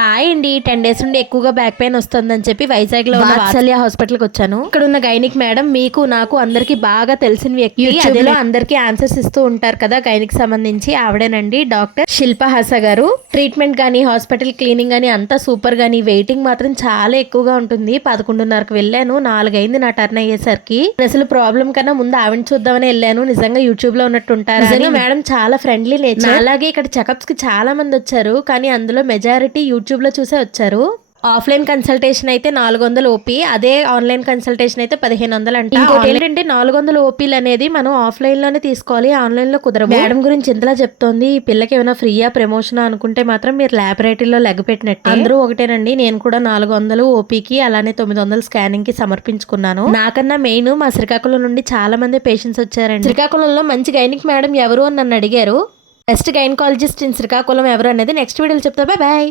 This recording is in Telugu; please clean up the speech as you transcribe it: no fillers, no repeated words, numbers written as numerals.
హాయ్ అండి 10 డేస్ నుండి ఎక్కువగా బ్యాక్ పెయిన్ వస్తుందని చెప్పి వైజాగ్ లో ఉన్న వాత్సల్య హాస్పిటల్ కి వచ్చాను. ఇక్కడ ఉన్న గైనిక్ మేడం మీకు నాకు అందరికి బాగా తెలిసిన వ్యక్తి. అదేలో అందరికి ఆన్సర్స్ ఇస్తూ ఉంటారు కదా గైనిక్ సంబంధించి. ఆవిడేనండి డాక్టర్ శిల్ప హస గారు. ట్రీట్మెంట్ గానీ హాస్పిటల్ క్లీనింగ్ గానీ అంతా సూపర్ గానీ వెయిటింగ్ మాత్రం చాలా ఎక్కువగా ఉంటుంది. 11:30కు వెళ్ళాను, 4 అయింది నా టర్న్ అయ్యేసరికి. అసలు ప్రాబ్లం కన్నా ముందు ఆవిడ చూద్దామని వెళ్ళాను. నిజంగా యూట్యూబ్ లో ఉన్నట్టు ఉంటారు. నిజంగా మేడం చాలా ఫ్రెండ్లీ నేచర్. అలాగే ఇక్కడ చెకప్స్ కి చాలా మంది వచ్చారు, కానీ అందులో మెజారిటీ యూట్యూబ్ లో చూసే వచ్చారు. ఆఫ్లైన్ కన్సల్టేషన్ అయితే 400 ఓపీ, అదే ఆన్లైన్ కన్సల్టేషన్ అయితే 1500 అంట. ఇంకోటి ఏంటంటే 400 ఓపీలు అనేది మనం ఆఫ్లైన్ లోనే తీసుకోవాలి, ఆన్లైన్ లో కుదరదు. మేడం గురించి ఇంతలా చెప్తోంది. ఈ పిల్లకి ఏమైనా ఫ్రీయా ప్రమోషన్ అనుకుంటే మాత్రం మీరు ల్యాబొరేటరీలో లెగ్ పెట్టినట్టు. అందరూ ఒకటేనండి. నేను కూడా 400 ఓపీకి అలానే 900 స్కానింగ్ కి సమర్పించుకున్నాను. నాకన్నా మెయిన్ మా శ్రీకాకుళం నుండి చాలా మంది పేషెంట్స్ వచ్చారండి. శ్రీకాకుళంలో మంచి గైనిక్ మేడం ఎవరు అని నన్ను అడిగారు. బెస్ట్ గైనకాలజిస్ట్ ఇన్ శ్రీకాకుళం ఎవరు అనేది నెక్స్ట్ వీడియోలో చెప్తా. బాయ్.